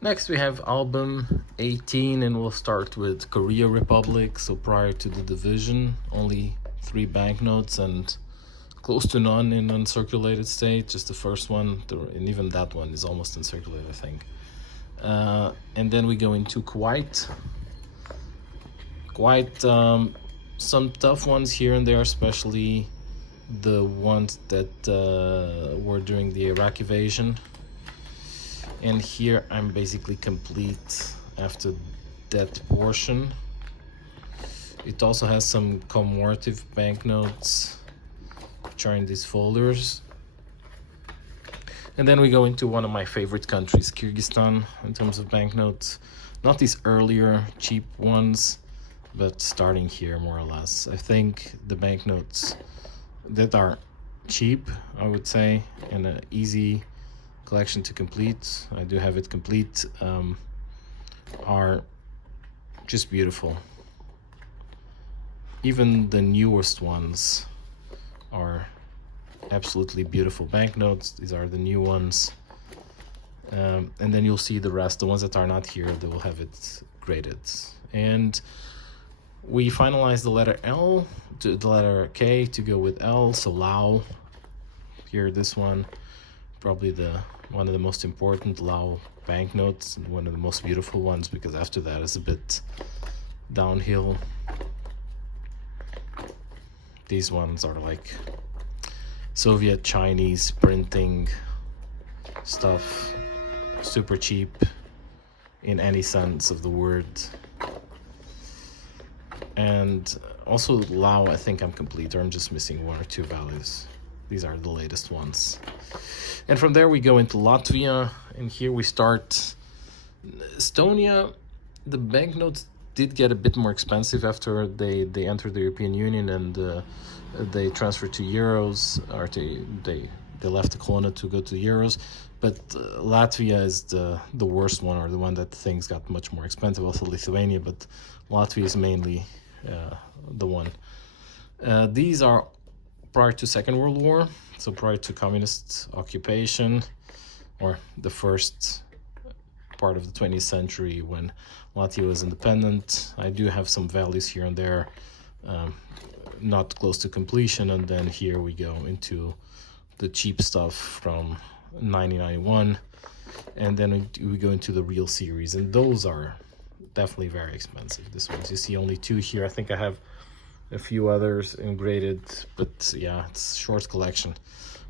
Next we have album 18, and we'll start with Korea Republic. So prior to the division, only 3 banknotes and close to none in uncirculated state. Just the first one, and even that one is almost uncirculated, I think. And then we go into Kuwait. Some tough ones here and there, especially the ones that were during the Iraq invasion. And here I'm basically complete after that portion. It also has some commemorative banknotes which are in these folders. And then we go into one of my favorite countries, Kyrgyzstan, in terms of banknotes. Not these earlier cheap ones, but starting here more or less. I think the banknotes that are cheap, I would say, and an easy collection to complete, I do have it complete, are just beautiful. Even the newest ones are absolutely beautiful banknotes. These are the new ones, and then you'll see the rest, the ones that are not here, they will have it graded. And we finalized the letter L to the letter K to go with L, so Lao. Here, this one, probably one of the most important Lao banknotes, one of the most beautiful ones, because after that is a bit downhill. These ones are like Soviet Chinese printing stuff, super cheap in any sense of the word. And also Lao, I think I'm complete, or I'm just missing 1 or 2 values. These are the latest ones. And from there we go into Latvia, and here we start Estonia. The banknotes did get a bit more expensive after they entered the European Union, and they transferred to euros, or they left the krona to go to euros. But Latvia is the worst one, or the one that things got much more expensive. Also Lithuania, but Latvia is mainly the one. These are prior to Second World War, so prior to communist occupation, or the first part of the 20th century when Latvia was independent. I do have some values here and there, not close to completion. And then here we go into the cheap stuff from 1991, and then we go into the real series, and those are definitely very expensive. This ones, you see only 2 here. I think I have a few others engraded, but yeah, it's short collection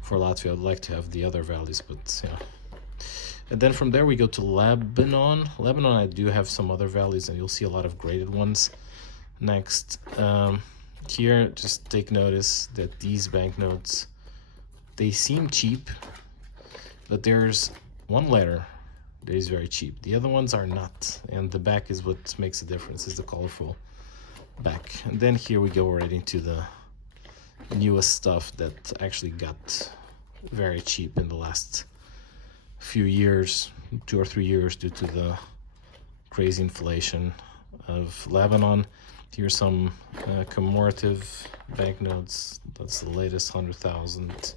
for Latvia. I'd like to have the other values, but yeah. And then from there we go to Lebanon. Lebanon, I do have some other values, and you'll see a lot of graded ones next. Here, just take notice that these banknotes, they seem cheap, but there's one letter that is very cheap. The other ones are not, and the back is what makes a difference, is the colorful back. And then here we go right into the newest stuff that actually got very cheap in the last few years, 2 or 3 years, due to the crazy inflation of Lebanon. Here's some commemorative banknotes. That's the latest 100,000.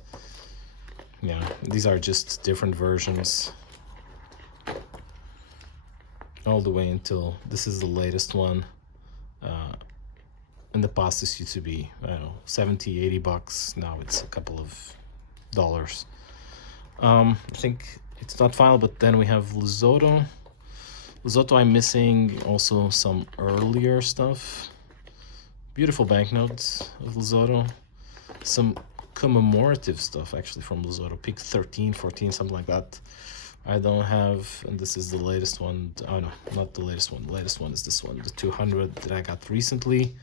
Yeah, these are just different versions all the way until this is the latest one. In the past, this used to be, I don't know, 70, 80 bucks. Now it's a couple of dollars. I think it's not final, but then we have Lesotho. Lesotho, I'm missing also some earlier stuff. Beautiful banknotes of Lesotho. Some commemorative stuff actually from Lesotho. Pick 13, 14, something like that. I don't have, and this is the latest one. Oh no, not the latest one. The latest one is this one, the 200 that I got recently.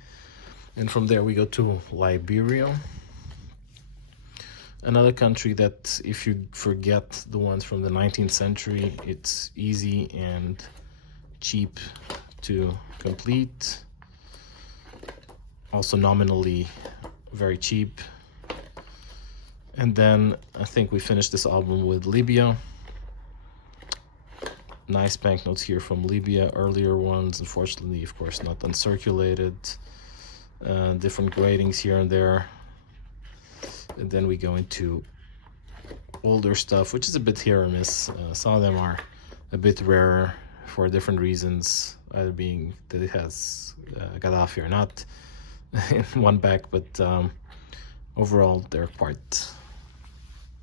And from there we go to Liberia. Another country that, if you forget the ones from the 19th century, it's easy and cheap to complete. Also nominally very cheap. And then I think we finished this album with Libya. Nice banknotes here from Libya, earlier ones, unfortunately, of course, not uncirculated. Different gradings here and there. And then we go into older stuff, which is a bit here or miss. Some of them are a bit rarer for different reasons, either being that it has Gaddafi or not in one bag, but overall they're quite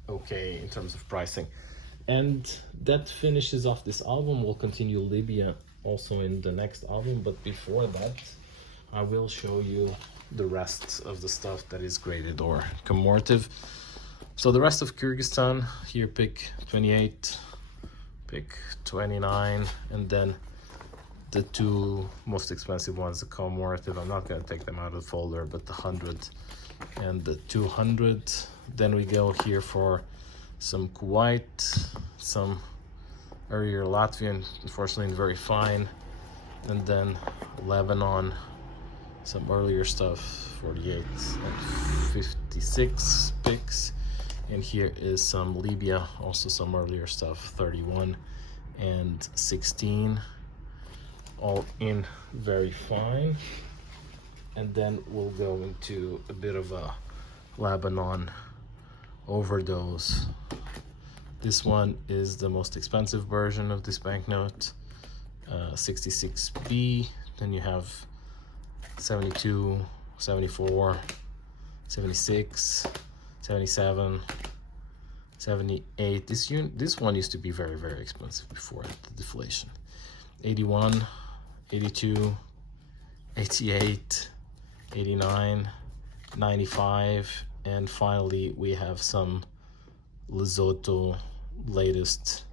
okay in terms of pricing. And that finishes off this album. We'll continue Libya also in the next album, but before that I will show you the rest of the stuff that is graded or commemorative. So the rest of Kyrgyzstan, here pick 28, pick 29, and then the two most expensive ones, the commemorative, I'm not going to take them out of the folder, but the 100 and the 200. Then we go here for some Kuwait, some earlier Latvian, unfortunately very fine, and then Lebanon, some earlier stuff, 48 and 56 picks. And here is some Libya, also some earlier stuff, 31 and 16, all in very fine. And then we'll go into a bit of a Lebanon overdose. This one is the most expensive version of this banknote, 66B. Then you have 72, 74, 76, 77, 78. This one used to be very, very expensive before the deflation. 81, 82, 88, 89, 95, and finally we have some Lesotho latest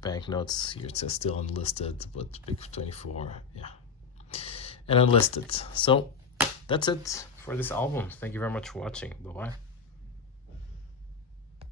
banknotes. Here it says still unlisted, but big 24, yeah, and unlisted. So that's it for this album. Thank you very much for watching. Bye bye.